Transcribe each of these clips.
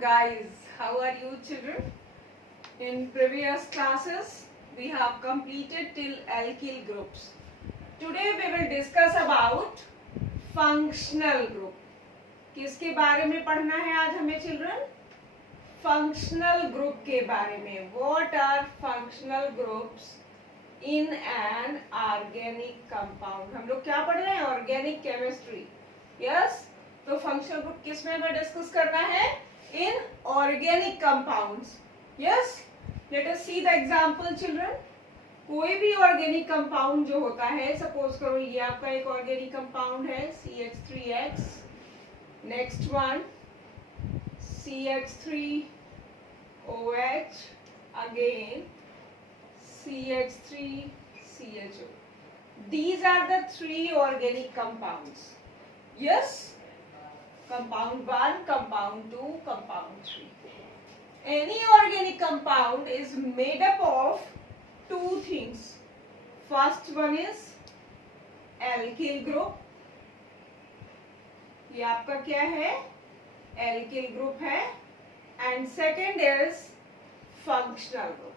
guys, how are you children? In previous classes we have completed till alkyl groups. Today we will discuss about functional group. किसके बारे में पढ़ना है आज हमें चिल्ड्रन? फंक्शनल ग्रुप के बारे में. What are functional groups in an organic compound? हम लोग क्या पढ़ रहे हैं? Organic chemistry. यस, तो फंक्शनल ग्रुप किस में हमें डिस्कस करना है? In organic compounds. Yes, late us see the example children. कोई भी ऑर्गेनिक कंपाउंड जो होता है, सपोज करो ये आपका एक ऑर्गेनिक कंपाउंड है CH3X. Next one CH3OH, again CH3CHO. These are the three organic compounds. Yes, compound 1, compound 2, compound 3. Any organic compound is made up of two things. First one is alkyl group. ये आपका क्या है? alkyl group है. And second is functional group.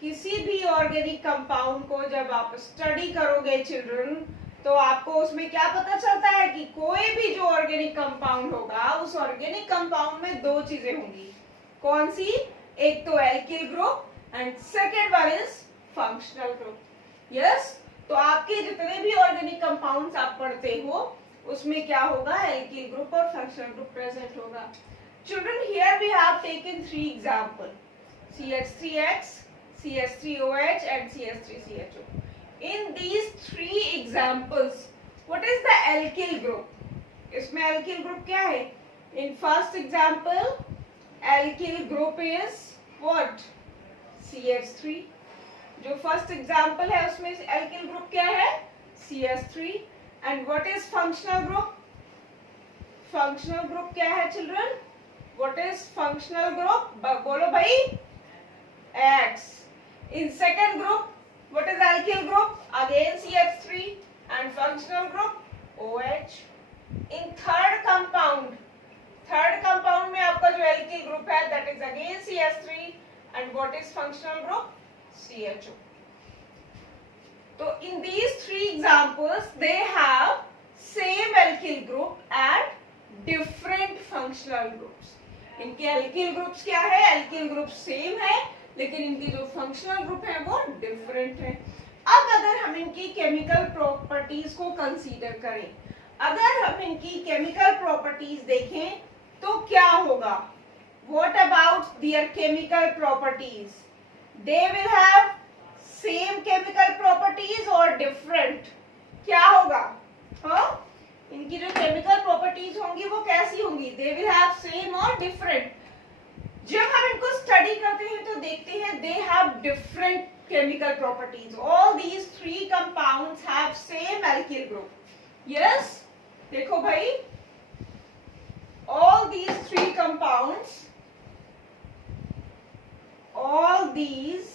किसी भी organic compound को जब आप स्टडी करोगे चिल्ड्रन, तो आपको उसमें क्या पता चलता है कि कोई भी जो ऑर्गेनिक कंपाउंड होगा, उस ऑर्गेनिक कंपाउंड में दो चीजें होंगी. कौन सी? एक तो alkyl group and second one is functional group. Yes, तो आपके जितने भी ऑर्गेनिक कंपाउंड्स आप पढ़ते हो, उसमें क्या होगा? एल्किल ग्रुप और फंक्शनल ग्रुप प्रेजेंट होगा. Children, here we have taken 3 example, CH3X, CH3OH and CH3CHO. In these 3 examples, what is the alkyl group? इसमें alkyl group क्या है? In first example, alkyl group is what? CH3. जो first example है उसमें alkyl group क्या है? CH3. And what is functional group? Functional group क्या है children? What is functional group? बोलो भाई. X. In second group, what is alkyl group? Again CH3. And functional group OH. In third compound में आपका जो alkyl group है, that is again CH3. And what is functional group? CHO. So in these 3 examples, they have same alkyl group and different functional groups. इनके alkyl groups क्या है? alkyl group same है, लेकिन इनकी जो फंक्शनल ग्रुप है वो डिफरेंट है. अब अगर हम इनकी केमिकल प्रॉपर्टीज को कंसीडर करें, अगर हम इनकी केमिकल प्रॉपर्टीज देखें तो क्या होगा? What about their chemical properties? They will have same chemical properties और डिफरेंट. क्या होगा? हाँ, इनकी जो केमिकल प्रॉपर्टीज होंगी वो कैसी होंगी? दे विल हैव सेम और डिफरेंट. जब हम इनको स्टडी करते हैं तो देखते हैं they have different chemical properties. All these 3 compounds have same alkyl group. Yes, देखो भाई, all these 3 compounds, all these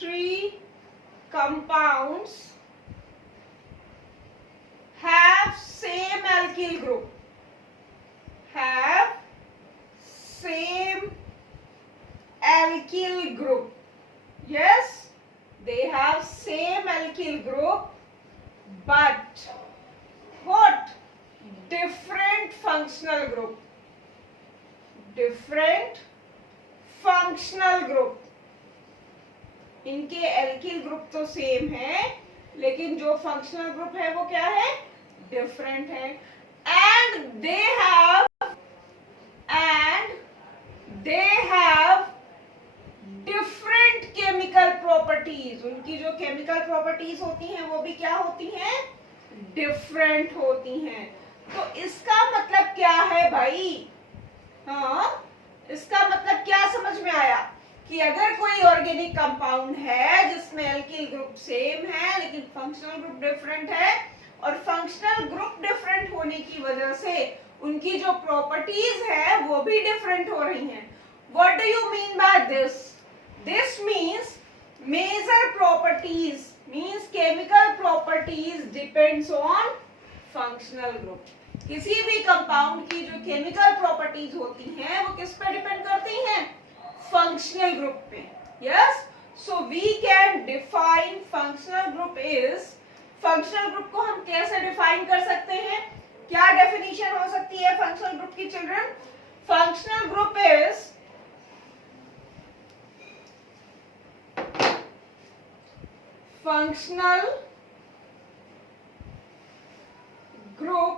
3 compounds have same alkyl group. Have same alkyl group. Yes, they have same alkyl group, but what? Different functional group. Different functional group. इनके alkyl group तो same है, लेकिन जो functional group है वो क्या है? Different है. And they have different chemical properties. उनकी जो chemical properties होती हैं वो भी क्या होती हैं? Different होती हैं. तो इसका मतलब क्या है भाई? हाँ, इसका मतलब क्या समझ में आया? कि अगर कोई ऑर्गेनिक कंपाउंड है जिसमें एल्किल ग्रुप सेम है लेकिन फंक्शनल ग्रुप डिफरेंट है, और फंक्शनल ग्रुप डिफरेंट होने की वजह से उनकी जो प्रॉपर्टीज है वो भी डिफरेंट हो रही हैं. What do you mean by this? This means major properties, means chemical properties depends on functional group. किसी भी कंपाउंड की जो केमिकल प्रॉपर्टी प्रॉपर्टीज होती हैं वो किस पे डिपेंड करती हैं? फंक्शनल ग्रुप पे. Yes, so we can define functional group is, functional group को हम कैसे डिफाइन कर सकते हैं? क्या डेफिनेशन हो सकती है फंक्शनल ग्रुप की children? Functional group is functional group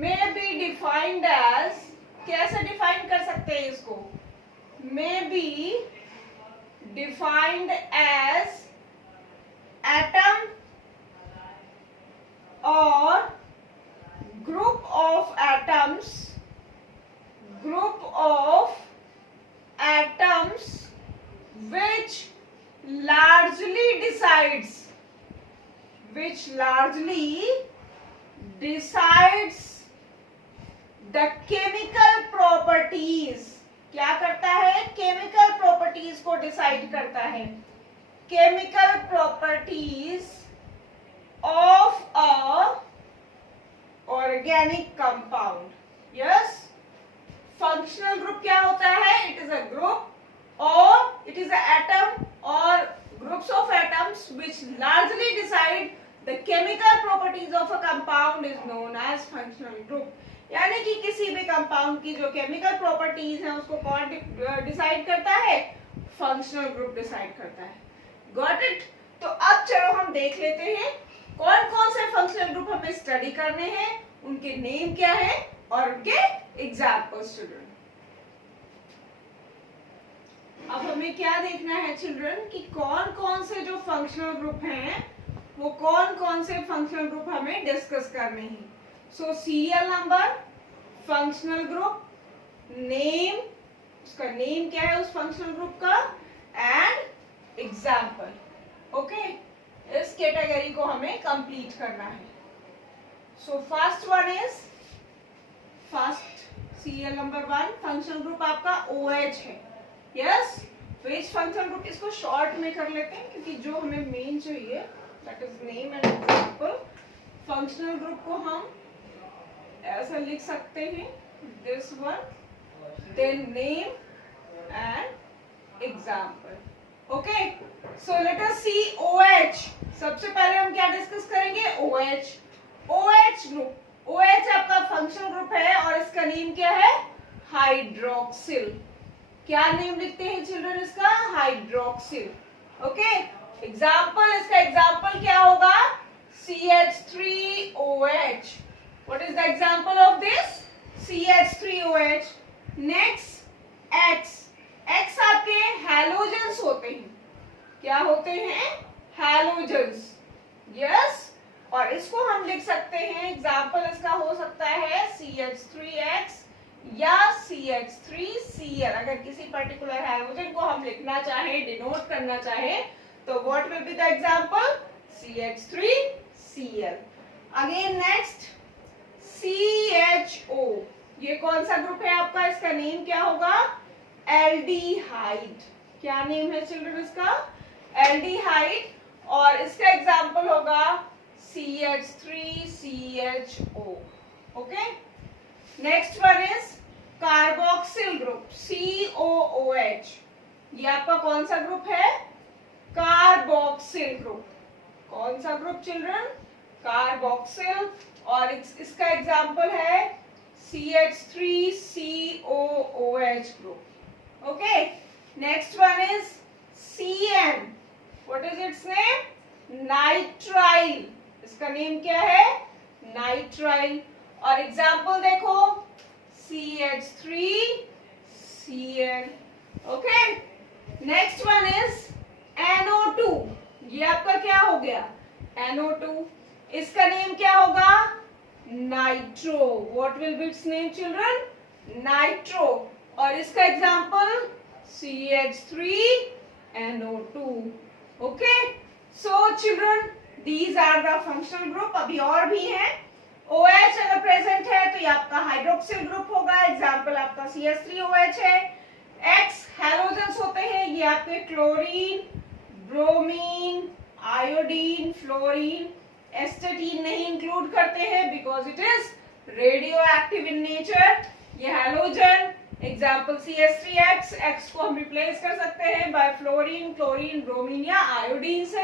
may be defined as, कैसे डिफाइन कर सकते हैं इसको? may be defined as atom or group of atoms, which largely decides the chemical properties. क्या करता है? केमिकल प्रॉपर्टीज को डिसाइड करता है. Chemical properties of a organic compound. Yes, functional group क्या होता है? It is a group or it is an atom or groups of atoms which largely decide the chemical properties of a compound is known as functional group. यानी कि किसी भी compound की जो chemical properties हैं उसको कौन डिसाइड करता है? फंक्शनल ग्रुप डिसाइड करता है. Got it? तो अब चलो हम देख लेते हैं कौन कौन से फंक्शनल ग्रुप हमें स्टडी करने हैं, उनके नेम क्या है और उनके एग्जाम्पल्स. चिल्ड्रन, अब हमें क्या देखना है चिल्ड्रन कि कौन कौन से जो फंक्शनल ग्रुप हैं वो कौन कौन से फंक्शनल ग्रुप हमें डिस्कस करने हैं. So serial number, functional group, name, उसका नेम क्या है उस फंक्शनल ग्रुप का, एंड एग्जाम्पल. ओके, इस कैटेगरी को हमें कंप्लीट करना है. So first one is, first serial number 1 functional group आपका OH है. यस, which फंक्शनल ग्रुप, इसको शॉर्ट में कर लेते हैं क्योंकि जो हमें मेन चाहिए that is name and example. Functional group को हम ऐसा लिख सकते हैं, this one, then name and example. Okay, so let us see OH. सबसे पहले हम क्या डिस्कस करेंगे? OH. OH ग्रुप, OH आपका फंक्शनल ग्रुप है और इसका नेम क्या है? हाइड्रोक्सिल. क्या नेम लिखते हैं चिल्ड्रन इसका? हाइड्रोक्सिल. ओके, एग्जाम्पल, इसका एग्जाम्पल क्या होगा? CH3OH. What is the example of this? CH3OH. Next X. X आपके हैलोजेंस होते हैं. क्या होते हैं? हैलोजेंस. यस, और इसको हम लिख सकते हैं, एग्जाम्पल इसका हो सकता है CH3X या CH3Cl. अगर किसी पर्टिकुलर हाइड्रोजन को हम लिखना चाहें, डिनोट करना चाहें, तो what will be the example? CH3Cl. Again next CHO. ये कौन सा ग्रुप है आपका? इसका नेम क्या होगा? एल्डिहाइड. क्या नेम है चिल्ड्रन इसका? एल्डिहाइड. और इसका एग्जांपल होगा CH3CHO. Okay, next one is carboxyl group, COOH. ये आपका कौन सा ग्रुप है? Carboxyl group. कौन सा ग्रुप चिल्ड्रन? कार्बोक्सिल. और इसका एग्जांपल है CH3COOH group. Okay, next one is CN. What is it's name? Nitrile. इसका नेम क्या है? नाइट्राइल. और एग्जाम्पल देखो CH3Cl. Okay, next one is NO2. ये आपका क्या हो गया? NO2. इसका नेम क्या होगा? Nitro. What will be its name children? Nitro. और इसका example CH3NO2. Okay, so children these are the functional group. अभी और भी हैं. OH अगर प्रेजेंट है तो ये आपका हाइड्रोक्सिल ग्रुप होगा. एग्जाम्पल आपका CH3OH है. X हैलोजेंस होते हैं, ये आपके क्लोरीन, ब्रोमीन, आयोडीन, फ्लोरीन, एस्टेटीन नहीं इंक्लूड करते हैं because it is radio active in nature, ये हैलोजन, एग्जाम्पल CH3X, X को हम रिप्लेस कर सकते हैं बाय फ्लोरीन, क्लोरीन, ब्रोमीन या आयोडीन से।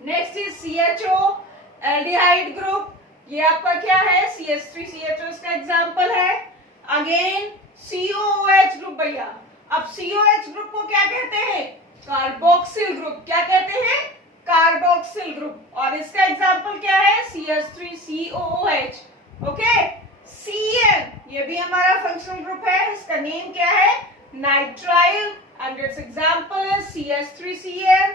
Next is CHO, aldehyde group, ये आपका क्या है, CH3CHO इसका एग्जाम्पल है। अगेन COOH ग्रुप भैया, अब COH ग्रुप को क्या कहते हैं, कार्बोक्सिल ग्रुप। क्या कहते हैं, कार्बोक्सिल ग्रुप। और इसका एग्जाम्पल क्या है, CH3COOH। ओके, Cn, ये भी हमारा फंक्शनल ग्रुप है, इसका नेम क्या है, nitrile, and it's example is CH3Cl।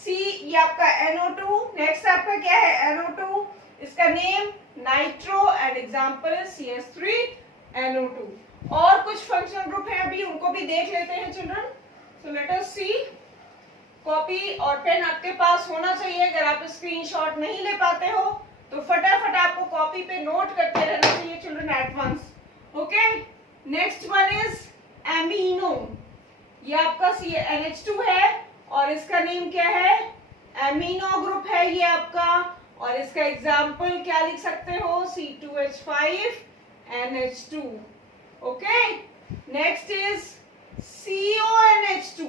C ये आपका NO2, नेक्स्ट आपका क्या है, NO2, इसका name nitro, and example is CH3NO2। और कुछ फंक्शनल ग्रुप हैं, अभी उनको भी देख लेते हैं चिल्ड्रन। सो लेट अस सी। कॉपी और पेन आपके पास होना चाहिए, अगर आप स्क्रीनशॉट नहीं ले पाते हो तो फटाफट आपको कॉपी पे नोट करते रहना चाहिए children at once. Okay, next one is amino, ये आपका NH2 है और इसका नेम क्या है, एमिनो ग्रुप है ये आपका, और इसका एग्जाम्पल क्या लिख सकते हो, C2H5NH2। Okay, next is CONH2,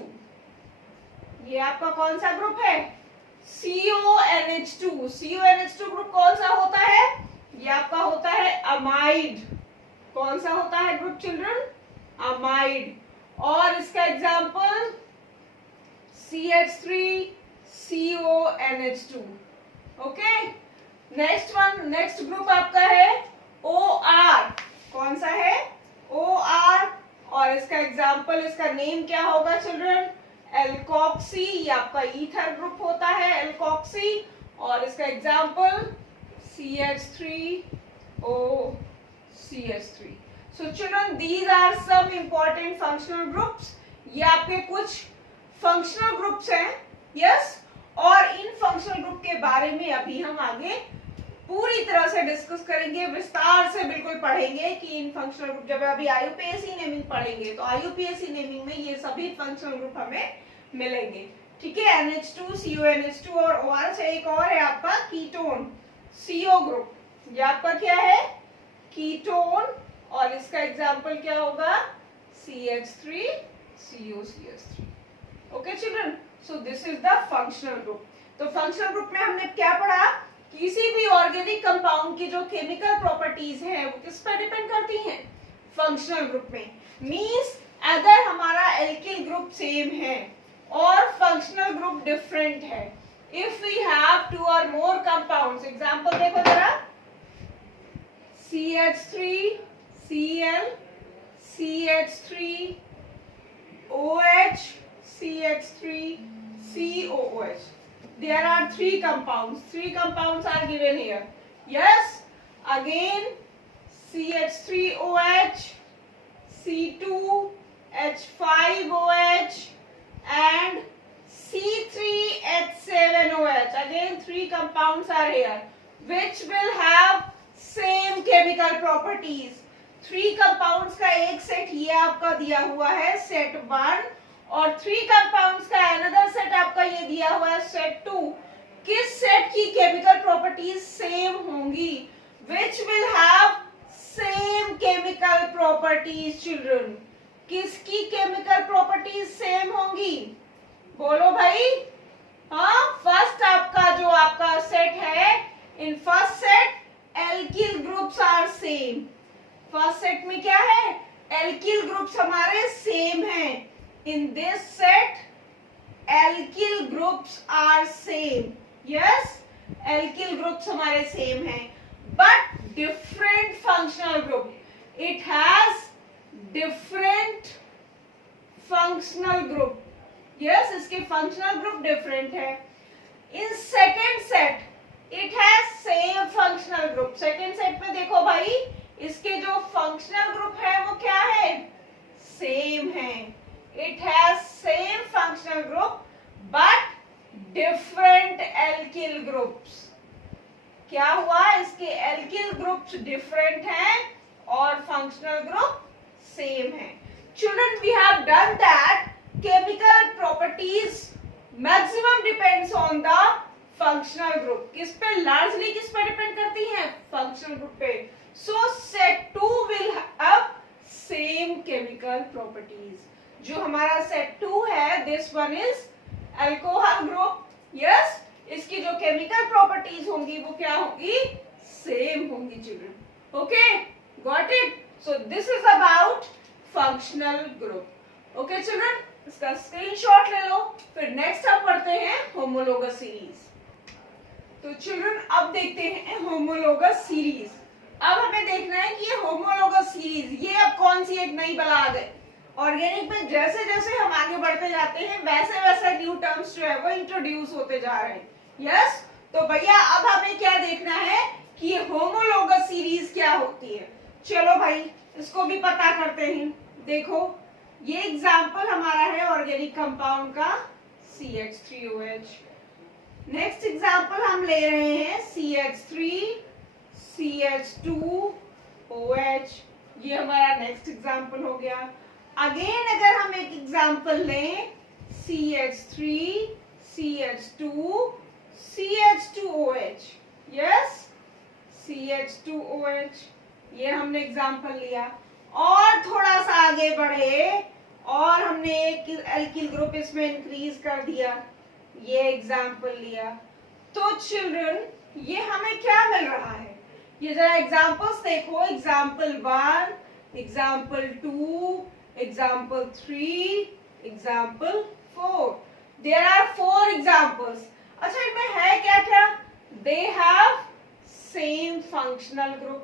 ये आपका कौन सा ग्रुप है, CONH2। CONH2 ग्रुप कौन सा होता है, ये आपका होता है अमाइड। कौन सा होता है ग्रुप चिल्ड्रन, अमाइड। और इसका example CH3CONH2। Okay, next one, next group आपका है OR। कौन सा है, OR, और इसका एग्जाम्पल, इसका नेम क्या होगा चिल्ड्रन, एल्कोक्सी, ये आपका ईथर ग्रुप होता है एल्कोक्सी, और इसका example CH3OCH3। So children, these are some important functional groups. ये आपके कुछ फंक्शनल ग्रुप्स हैं, यस। और इन फंक्शनल ग्रुप के बारे में अभी हम आगे पूरी तरह से डिस्कस करेंगे, विस्तार से बिल्कुल पढ़ेंगे कि इन फंक्शनल ग्रुप, जब अभी IUPAC नेमिंग पढ़ेंगे तो IUPAC नेमिंग में ये सभी फंक्शनल ग्रुप हमें मिलेंगे। ठीक है, NH2, CONH2 और OR से एक और है आपका कीटोन, CO ग्रुप। ये आपका क्या है, कीटोन, और इसका एग्जाम्पल क्या होगा, CH3COCH3। Okay children, so this is the functional group. तो फंक्शनल ग्रुप में हमने क्या पढ़ा, किसी भी ऑर्गेनिक कंपाउंड की जो केमिकल प्रॉपर्टीज हैं वो किस पर डिपेंड करती हैं, फंक्शनल ग्रुप में। मींस अगर हमारा एल्किल ग्रुप सेम है और फंक्शनल ग्रुप डिफरेंट है, इफ वी हैव 2 और मोर कंपाउंड्स, एग्जांपल देखो जरा, CH3Cl, CH3OH, CH3COOH. There are 3 compounds. 3 compounds are given here. Yes. Again, CH3OH, C2H5OH, and C3H7OH. Again, 3 compounds are here, which will have same chemical properties. 3 compounds का एक set ये आपका दिया हुआ है सेट 1, और 3 कंपाउंड्स का अनदर सेट आपका ये दिया हुआ है सेट 2। किस सेट की केमिकल प्रॉपर्टीज सेम होंगी, which will have same chemical properties children, किसकी केमिकल प्रॉपर्टीज सेम होंगी, बोलो भाई। हाँ, फर्स्ट आपका जो आपका सेट है, in first set alkyl groups are same. First set में क्या है, एल्किल ग्रुप्स हमारे सेम हैं। In this set, alkyl groups are same. Yes, alkyl groups हमारे same हैं, but different functional group. It has different functional group. Yes, इसके functional group different है. In second set, it has same functional group. Second set में देखो भाई, इसके जो functional group है वो क्या है, same है. It has same functional group but different alkyl groups. क्या हुआ, इसके alkyl groups different हैं और functional group same है। Children, we have done that chemical properties maximum depends on the functional group किस पे, लार्जली किस पे डिपेंड करती है, फंक्शनल ग्रुप पे। सो set 2 will have same chemical properties. जो हमारा सेट 2 है, this one is alcohol group, yes. इसकी जो केमिकल प्रॉपर्टीज होंगी वो क्या होंगी, सेम होंगी children. Okay, got it. So this is about functional group. Okay children, इसका स्क्रीनशॉट ले लो। फिर नेक्स्ट हम पढ़ते हैं होमोलोगस सीरीज। तो चिल्ड्रन अब देखते हैं होमोलोगस सीरीज। अब हमें देखना है कि ये होमोलोगस सीरीज ये अब कौन सी एक नई बला आ गई। ऑर्गेनिक में जैसे जैसे हम आगे बढ़ते जाते हैं वैसे वैसे न्यू टर्म्स जो है वो इंट्रोड्यूस होते जा रहे हैं, यस। तो भैया अब हमें क्या देखना है कि ये होमोलोगस सीरीज क्या होती है। चलो भाई इसको भी पता करते हैं। देखो ये एग्जाम्पल हमारा है ऑर्गेनिक कंपाउंड का CH3OH। नेक्स्ट एग्जाम्पल हम ले रहे हैं CH3 CH2OH। ये हमारा नेक्स्ट एग्जाम्पल हो गया। अगेन अगर हम एक एग्जाम्पल लें CH3 CH2 CH2OH, yes CH2OH, ये हमने एग्जाम्पल लिया। और थोड़ा सा आगे बढ़े और हमने एक एल्किल ग्रुप इसमें इंक्रीज कर दिया, ये एग्जाम्पल लिया। तो चिल्ड्रन ये हमें क्या मिल रहा है, ये जरा एग्जाम्पल्स देखो। Example 1, example 2, example 3, example 4। There are 4 examples. अच्छा इनमें है क्या क्या, they have same functional group.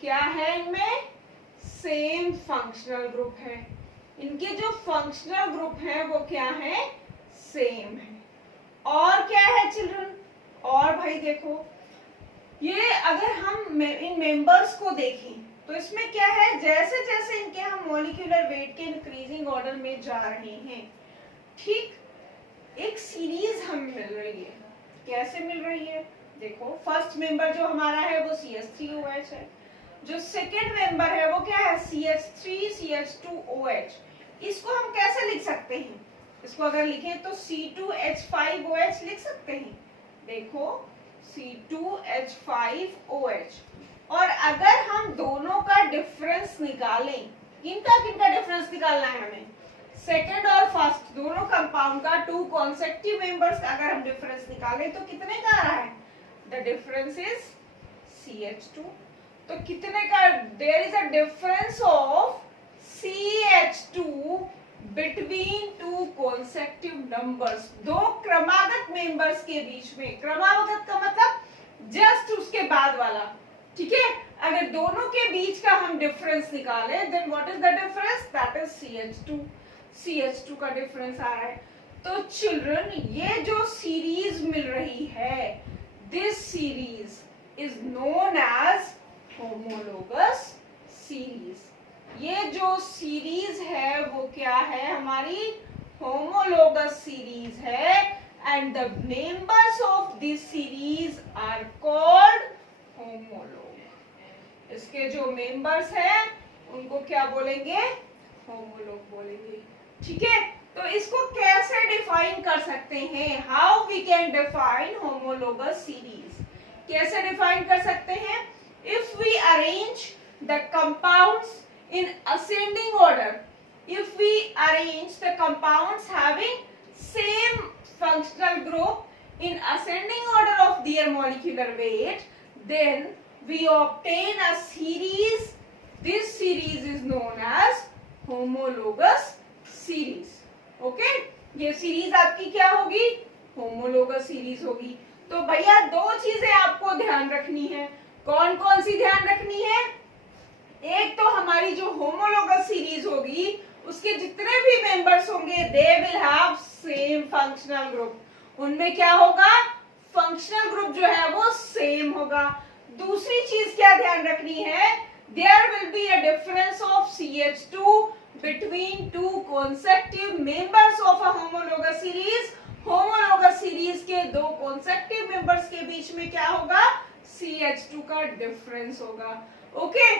क्या है इनमें, सेम फंक्शनल ग्रुप है। इनके जो फंक्शनल ग्रुप है वो क्या है, सेम है। और क्या है चिल्ड्रन, और भाई देखो ये अगर हम इन मेंबर्स को देखें तो इसमें क्या है, जैसे जैसे इनके हम मॉलिक्यूलर वेट के इंक्रीजिंग ऑर्डर में जा रहे हैं, ठीक एक सीरीज हमें मिल रही है। कैसे मिल रही है, देखो फर्स्ट मेंबर जो हमारा है वो CH3OH है। जो सेकेंड मेंबर है वो क्या है, CH3 CH2OH। इसको हम कैसे लिख सकते हैं, इसको अगर लिखें तो C2H5OH लिख सकते हैं। देखो C2H5OH। और अगर हम दोनों का डिफरेंस निकालें, किनका किनका डिफरेंस निकालना है हमें, सेकेंड और फर्स्ट दोनों कंपाउंड का 2 कॉन्सेक्टिव मेंबर्स का अगर हम डिफरेंस निकालें तो कितने का आ रहा है, द डिफरेंस इज CH2। तो कितने का, there is a difference of CH2 between 2 consecutive numbers. 2 क्रमागत मेंबर्स के बीच में, क्रमागत का मतलब जस्ट उसके बाद वाला, ठीक है। अगर दोनों के बीच का हम डिफरेंस निकालें then what is the difference, that is CH2 का डिफरेंस आ रहा है। तो चिल्ड्रन ये जो सीरीज मिल रही है, this series is known as homologous series. ये जो सीरीज है वो क्या है, हमारी होमोलोगस सीरीज है। And the members of this series are called homologue. इसके जो मेंबर्स हैं उनको क्या बोलेंगे, होमोलोग बोलेंगे, ठीक है। तो इसको कैसे डिफाइन कर सकते हैं, how we can define homologous series, कैसे डिफाइन कर सकते हैं, if we arrange the compounds in ascending order, if we arrange the compounds having same functional group in ascending order of their molecular weight, then we obtain a series. This series is known as homologous series. Okay, ये series आपकी क्या होगी, homologous series होगी। तो भैया 2 चीजें आपको ध्यान रखनी है। कौन कौन सी ध्यान रखनी है, एक तो हमारी जो होमोलोगस सीरीज होगी उसके जितने भी मेंबर्स होंगे दे will have same functional group. उनमें क्या होगा, फंक्शनल ग्रुप जो है वो सेम होगा। दूसरी चीज क्या ध्यान रखनी है, there will be a difference of CH2 between 2 consecutive members of a homologous series. Homologous series के 2 कॉन्सेक्टिव मेंबर्स के बीच में क्या होगा, CH2 का डिफरेंस होगा। ओके,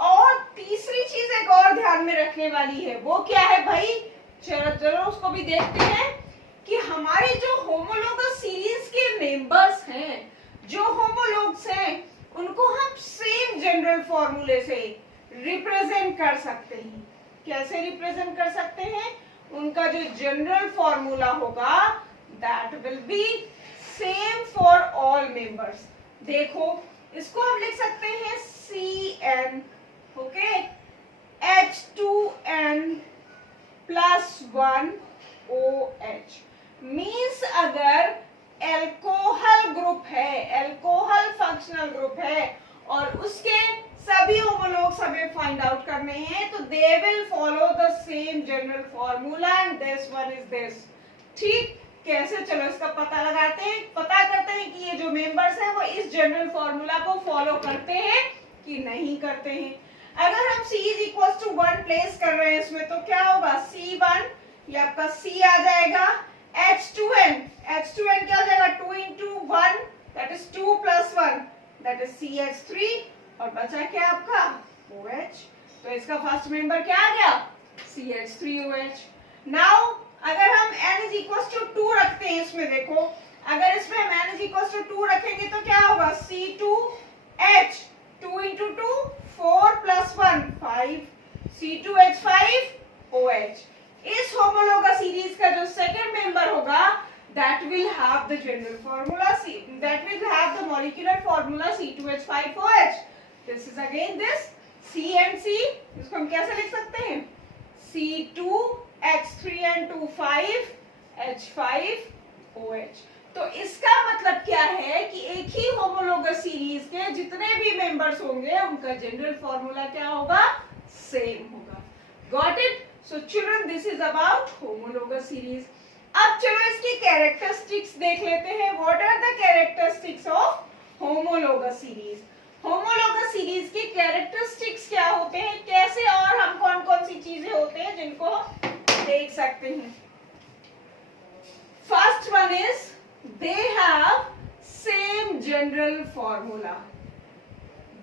और तीसरी चीज एक और ध्यान में रखने वाली है, वो क्या है भाई, चलो उसको भी देखते हैं। कि हमारे जो होमोलोगस सीरीज के मेंबर्स हैं, जो होमोलोग्स हैं, उनको हम सेम जनरल फॉर्मूले से रिप्रेजेंट कर सकते हैं। कैसे रिप्रेजेंट कर सकते हैं? उनका जो जनरल फॉर्मूला होगा that will be same for all members. देखो इसको हम लिख सकते हैं CN, okay, H2N plus 1 OH। Means अगर एल्कोहल ग्रुप है, एल्कोहल फंक्शनल ग्रुप है और उसके सभी होमोलॉग्स हमें फाइंड आउट करने हैं, तो they will follow the same general formula and this one is this. ठीक, कैसे? चलो इसका पता लगाते हैं, पता करते हैं कि ये जो मेंबर्स हैं वो इस जनरल फॉर्मूला को फॉलो करते हैं कि नहीं करते हैं। अगर हम C is equal to 1 place कर रहे हैं इसमें, तो क्या होगा? C1, ये आपका C आ जाएगा, H2N क्या हो जाएगा? 2 into 1 that is 2 plus 1 that is CH3 और बचा क्या आपका? OH। तो इसका फर्स्ट मेंबर क्या आ गया? CH3OH। नाउ अगर हम N is equals to 2 रखते हैं इसमें, देखो अगर इसमें हम N is equals to 2 रखेंगे तो क्या होगा? C2H, 2 into 2 4 plus 1 5, C2H5 OH। इस होमोलोगस सीरीज का जो सेकंड मेंबर होगा that will have the general formula that will have the molecular formula C2H5OH। this is again this C and C, इसको हम कैसे लिख सकते हैं? C2H3N2 5 H5OH। तो इसका मतलब क्या है कि एक ही होमोलोगस सीरीज के जितने भी मेंबर्स होंगे उनका जनरल फॉर्मूला क्या होगा? सेम होगा। Got it? So children, this is about homologous series. अब चलो इसकी कैरेक्टरिस्टिक्स देख लेते हैं। What are the characteristics of homologous series? Homologous series की कैरेक्टरिस्टिक्स क्या होते हैं, कैसे, और हम कौन कौन सी चीजें होते हैं जिनको हम देख सकते हैं। First one is they have same general formula.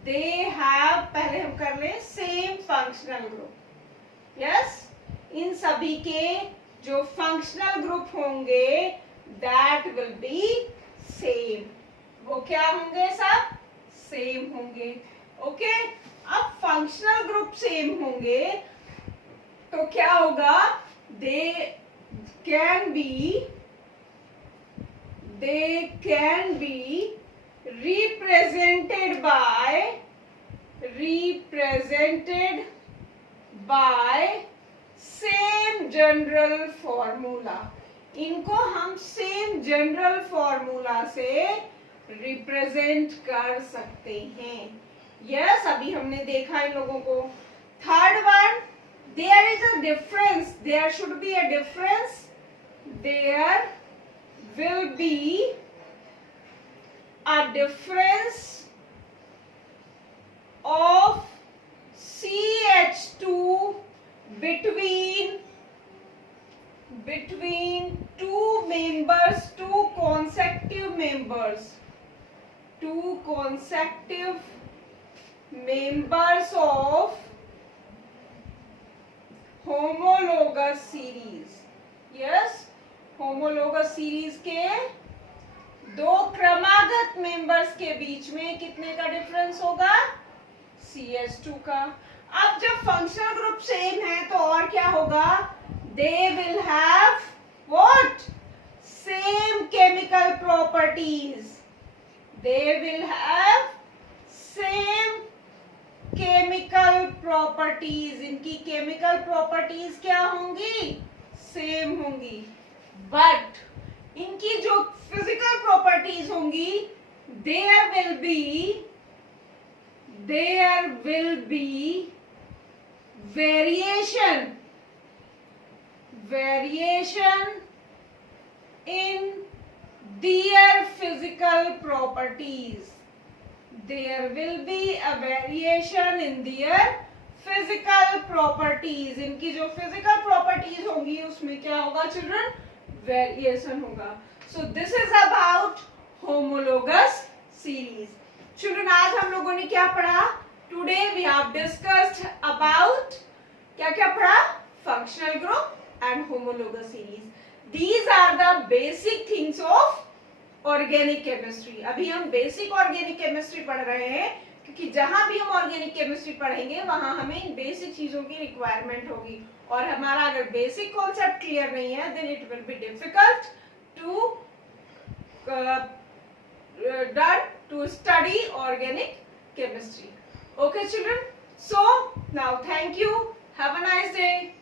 They have, पहले हम कर ले, सेम फंक्शनल ग्रुप। यस, इन सभी के जो फंक्शनल ग्रुप होंगे दैट विल बी सेम। वो क्या होंगे? सब सेम होंगे। ओके, अब फंक्शनल ग्रुप सेम होंगे तो क्या होगा? They can be represented by same general formula. इनको हम सेम जनरल फॉर्मूला से रिप्रेजेंट कर सकते हैं। यस, अभी हमने देखा इन लोगों को। Third one, there is a difference, there should be a difference, there will be a difference of CH2 between two members, two consecutive members of homologous series। yes, homologous series के दो क्रमागत members के बीच में कितने का difference होगा? CH2 का। अब जब फंक्शनल ग्रुप सेम है तो और क्या होगा? They will have what? Same chemical properties. They will have same chemical properties. इनकी केमिकल प्रॉपर्टीज क्या होंगी? सेम होंगी। बट इनकी जो फिजिकल प्रॉपर्टीज होंगी there will be variation in their physical properties. There will be a variation in their physical properties. इनकी जो physical properties होंगी उसमें क्या होगा children? Variation होगा. So this is about homologous series. Children, आज हम लोगों ने क्या पढ़ा? Today we have discussed about क्या क्या पढ़ा? Functional group and homologous series. These are the basic things of organic chemistry. अभी हम बेसिक ऑर्गेनिक केमिस्ट्री पढ़ रहे हैं, क्योंकि जहां भी हम ऑर्गेनिक केमिस्ट्री पढ़ेंगे वहां हमें इन बेसिक चीजों की रिक्वायरमेंट होगी, और हमारा अगर बेसिक कॉन्सेप्ट क्लियर नहीं है then it will be difficult to study organic chemistry. Okay children, so now thank you, have a nice day.